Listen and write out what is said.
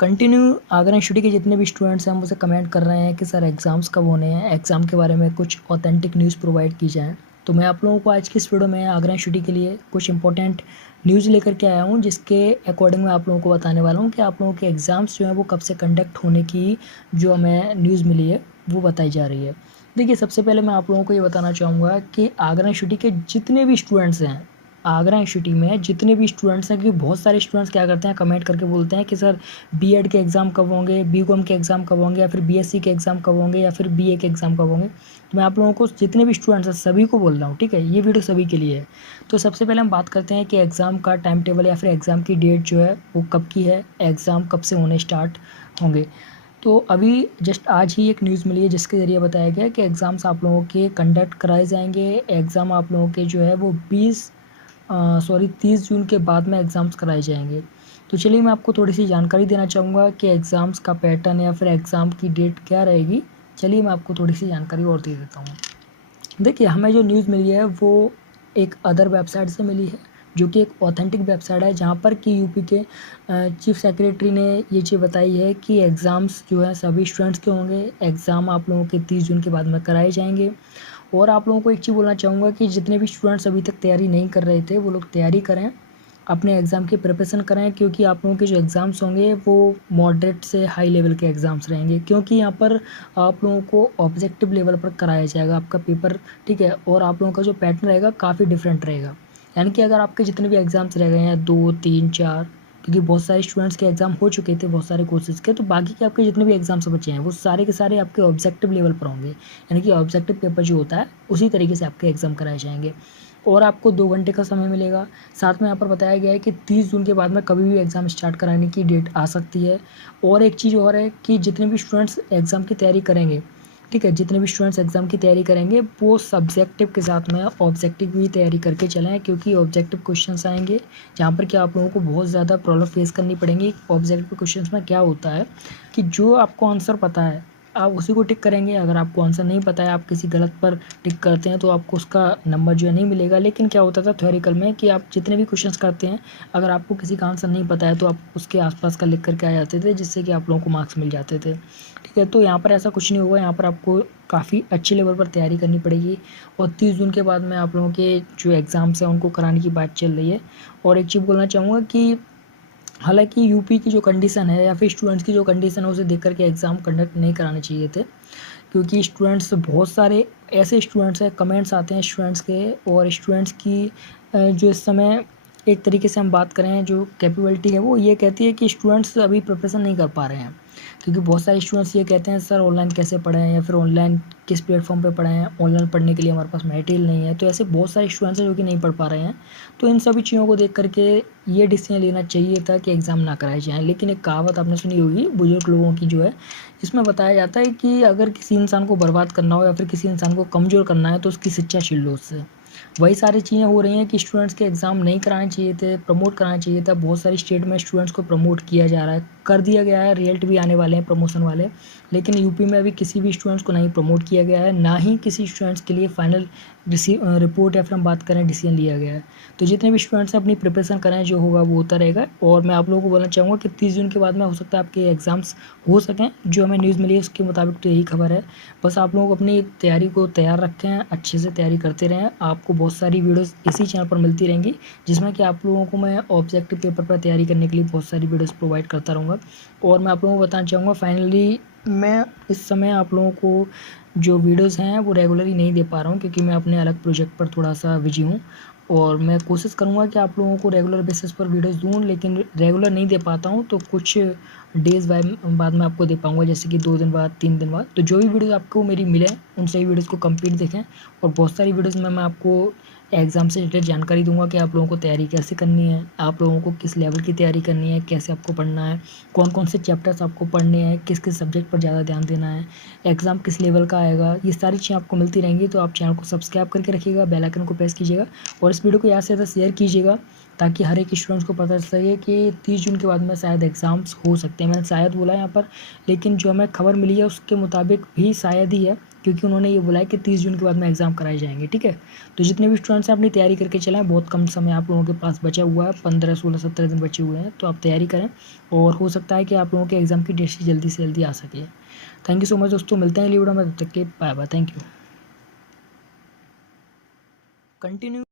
Continue Agra university के जितने भी स्टूडेंट्स हैं मुझे कमेंट कर रहे हैं कि सर एग्ज़ाम्स कब होने हैं, एग्ज़ाम के बारे में कुछ ऑथेंटिक न्यूज़ प्रोवाइड की जाए। तो मैं आप लोगों को आज की इस वीडियो में आगरा यूनिवर्सिटी के लिए कुछ इंपॉर्टेंट न्यूज़ लेकर के आया हूँ, जिसके अकॉर्डिंग मैं आप लोगों को बताने वाला हूँ कि आप लोगों के एग्ज़ाम्स जो हैं वो कब से कंडक्ट होने की जो हमें न्यूज़ मिली है वो बताई जा रही है। देखिए, सबसे पहले मैं आप लोगों को ये बताना चाहूँगा कि आगरा यूनिवर्सिटी के जितने भी स्टूडेंट्स हैं, आगरा यूनिवर्सिटी में जितने भी स्टूडेंट्स हैं, क्योंकि बहुत सारे स्टूडेंट्स क्या करते हैं, कमेंट करके बोलते हैं कि सर बीएड के एग्ज़ाम कब होंगे, बीकॉम के एग्ज़ाम कब होंगे, या फिर बीएससी के एग्ज़ाम कब होंगे, या फिर बीए के एग्ज़ाम कब होंगे। तो मैं आप लोगों को जितने भी स्टूडेंट्स हैं सभी को बोल रहा हूँ, ठीक है, ये वीडियो सभी के लिए है। तो सबसे पहले हम बात करते हैं कि एग्ज़ाम का टाइम टेबल या फिर एग्ज़ाम की डेट जो है वो कब की है, एग्ज़ाम कब से होने स्टार्ट होंगे। तो अभी जस्ट आज ही एक न्यूज़ मिली है जिसके ज़रिए बताया गया कि एग्ज़ाम्स आप लोगों के कंडक्ट कराए जाएंगे। एग्ज़ाम आप लोगों के जो है वो 30 जून के बाद में एग्ज़ाम्स कराए जाएंगे। तो चलिए मैं आपको थोड़ी सी जानकारी देना चाहूँगा कि एग्ज़ाम्स का पैटर्न या फिर एग्ज़ाम की डेट क्या रहेगी। चलिए मैं आपको थोड़ी सी जानकारी और दे देता हूँ। देखिए, हमें जो न्यूज़ मिली है वो एक अदर वेबसाइट से मिली है, जो कि एक ऑथेंटिक वेबसाइट है, जहाँ पर कि यूपी के चीफ सेक्रेटरी ने ये चीज़ बताई है कि एग्ज़ाम्स जो है सभी स्टूडेंट्स के होंगे। एग्ज़ाम आप लोगों के 30 जून के बाद में कराए जाएंगे। और आप लोगों को एक चीज़ बोलना चाहूँगा कि जितने भी स्टूडेंट्स अभी तक तैयारी नहीं कर रहे थे वो लोग तैयारी करें, अपने एग्ज़ाम की प्रिपरेशन करें, क्योंकि आप लोगों के जो एग्ज़ाम्स होंगे वो मॉडरेट से हाई लेवल के एग्ज़ाम्स रहेंगे, क्योंकि यहाँ पर आप लोगों को ऑब्जेक्टिव लेवल पर कराया जाएगा आपका पेपर, ठीक है। और आप लोगों का जो पैटर्न रहेगा काफ़ी डिफरेंट रहेगा। यानी कि अगर आपके जितने भी एग्ज़ाम्स रह गए हैं 2, 3, 4, क्योंकि बहुत सारे स्टूडेंट्स के एग्ज़ाम हो चुके थे बहुत सारे कोर्सेज़ के, तो बाकी के आपके जितने भी एग्ज़ाम्स बचे हैं वो सारे के सारे आपके ऑब्जेक्टिव लेवल पर होंगे। यानी कि ऑब्जेक्टिव पेपर जो होता है उसी तरीके से आपके एग्ज़ाम कराए जाएंगे। और आपको 2 घंटे का समय मिलेगा। साथ में यहाँ पर बताया गया है कि 30 जून के बाद में कभी भी एग्ज़ाम स्टार्ट कराने की डेट आ सकती है। और एक चीज़ और है कि जितने भी स्टूडेंट्स एग्ज़ाम की तैयारी करेंगे, ठीक है, जितने भी स्टूडेंट्स एग्ज़ाम की तैयारी करेंगे वो सब्जेक्टिव के साथ में ऑब्जेक्टिव भी तैयारी करके चलें, क्योंकि ऑब्जेक्टिव क्वेश्चंस आएंगे जहाँ पर क्या आप लोगों को बहुत ज़्यादा प्रॉब्लम फेस करनी पड़ेंगी। ऑब्जेक्टिव क्वेश्चंस में क्या होता है कि जो आपको आंसर पता है आप उसी को टिक करेंगे। अगर आपको आंसर नहीं पता है, आप किसी गलत पर टिक करते हैं, तो आपको उसका नंबर जो है नहीं मिलेगा। लेकिन क्या होता था थ्योरिकल में कि आप जितने भी क्वेश्चंस करते हैं, अगर आपको किसी का आंसर नहीं पता है तो आप उसके आसपास का लिख करके आ जाते थे, जिससे कि आप लोगों को मार्क्स मिल जाते थे, ठीक है। तो यहाँ पर ऐसा कुछ नहीं होगा, यहाँ पर आपको काफ़ी अच्छे लेवल पर तैयारी करनी पड़ेगी। और 30 जून के बाद में आप लोगों के जो एग्ज़ाम्स हैं उनको कराने की बात चल रही है। और एक चीज़ बोलना चाहूँगा कि हालांकि यूपी की जो कंडीशन है या फिर स्टूडेंट्स की जो कंडीशन है उसे देख करके एग्ज़ाम कंडक्ट नहीं कराने चाहिए थे, क्योंकि स्टूडेंट्स बहुत सारे ऐसे स्टूडेंट्स हैं, कमेंट्स आते हैं स्टूडेंट्स के, और स्टूडेंट्स की जो इस समय एक तरीके से हम बात करें जो कैपेबिलिटी है वो ये कहती है कि स्टूडेंट्स अभी प्रिपरेशन नहीं कर पा रहे हैं। क्योंकि बहुत सारे स्टूडेंट्स ये कहते हैं सर ऑनलाइन कैसे पढ़ें, या फिर ऑनलाइन किस प्लेटफॉर्म पे पढ़ें, ऑनलाइन पढ़ने के लिए हमारे पास मटेरियल नहीं है। तो ऐसे बहुत सारे स्टूडेंट्स हैं जो कि नहीं पढ़ पा रहे हैं। तो इन सभी चीज़ों को देख करके ये डिसीजन लेना चाहिए था कि एग्ज़ाम ना कराए जाएँ। लेकिन एक कहावत आपने सुनी होगी बुजुर्ग लोगों की जो है, इसमें बताया जाता है कि अगर किसी इंसान को बर्बाद करना हो या फिर किसी इंसान को कमज़ोर करना है तो उसकी शिक्षा छीन लो उससे। वही सारी चीज़ें हो रही हैं कि स्टूडेंट्स के एग्ज़ाम नहीं कराने चाहिए थे, प्रमोट कराना चाहिए था। बहुत सारी स्टेट में स्टूडेंट्स को प्रमोट किया जा रहा है, कर दिया गया है, रिजल्ट भी आने वाले हैं प्रमोशन वाले। लेकिन यूपी में अभी किसी भी स्टूडेंट्स को नहीं प्रमोट किया गया है, ना ही किसी स्टूडेंट्स के लिए फाइनल रिपोर्ट या फिर हम बात करें डिसीजन लिया गया है। तो जितने भी स्टूडेंट्स हैं अपनी प्रिपरेशन करें, जो होगा वो होता रहेगा। और मैं आप लोगों को बोलना चाहूँगा कि 30 जून के बाद में हो सकता है आपके एग्ज़ाम्स हो सकें। जो हमें न्यूज़ मिली है उसके मुताबिक तो यही खबर है। बस आप लोग अपनी तैयारी को तैयार रखें, अच्छे से तैयारी करते रहें। आपको बहुत सारी वीडियोस इसी चैनल पर मिलती रहेंगी, जिसमें कि आप लोगों को मैं ऑब्जेक्टिव पेपर पर तैयारी करने के लिए बहुत सारी वीडियोस प्रोवाइड करता रहूँगा। और मैं आप लोगों को बताना चाहूँगा फाइनली मैं इस समय आप लोगों को जो वीडियोस हैं वो रेगुलरली नहीं दे पा रहा हूँ, क्योंकि मैं अपने अलग प्रोजेक्ट पर थोड़ा सा बिजी हूँ। और मैं कोशिश करूँगा कि आप लोगों को रेगुलर बेसिस पर वीडियोस दूँ, लेकिन रेगुलर नहीं दे पाता हूँ, तो कुछ डेज़ बाद में आपको दे पाऊँगा, जैसे कि 2 दिन बाद, 3 दिन बाद। तो जो भी वीडियोस आपको मेरी मिले उन सभी वीडियोस को कंप्लीट देखें। और बहुत सारी वीडियोस में मैं आपको एग्ज़ाम से रिलेटेड जानकारी दूंगा कि आप लोगों को तैयारी कैसे करनी है, आप लोगों को किस लेवल की तैयारी करनी है, कैसे आपको पढ़ना है, कौन कौन से चैप्टर्स आपको पढ़ने हैं, किस किस सब्जेक्ट पर ज़्यादा ध्यान देना है, एग्ज़ाम किस लेवल का आएगा। ये सारी चीज़ें आपको मिलती रहेंगी। तो आप चैनल को सब्सक्राइब करके रखिएगा, बेल आइकन को प्रेस कीजिएगा, और इस वीडियो को ज़्यादा से ज़्यादा शेयर कीजिएगा, ताकि हर एक स्टूडेंट्स को पता चल सके कि 30 जून के बाद में शायद एग्ज़ाम्स हो सकते हैं। मैंने शायद बोला यहाँ पर, लेकिन जो हमें खबर मिली है उसके मुताबिक भी शायद ही है क्योंकि उन्होंने ये बोला है कि 30 जून के बाद में एग्ज़ाम कराए जाएंगे। ठीक है, तो जितने भी स्टूडेंट्स हैं अपनी तैयारी करके चलाएं, बहुत कम समय आप लोगों के पास बचा हुआ है, 15, 16, 17 दिन बचे हुए हैं, तो आप तैयारी करें और हो सकता है कि आप लोगों के एग्ज़ाम की डेट जल्दी से जल्दी आ सके। थैंक यू सो मच दोस्तों, मिलते हैं अगली वीडियो में, तब तक के bye bye, thank you. Continue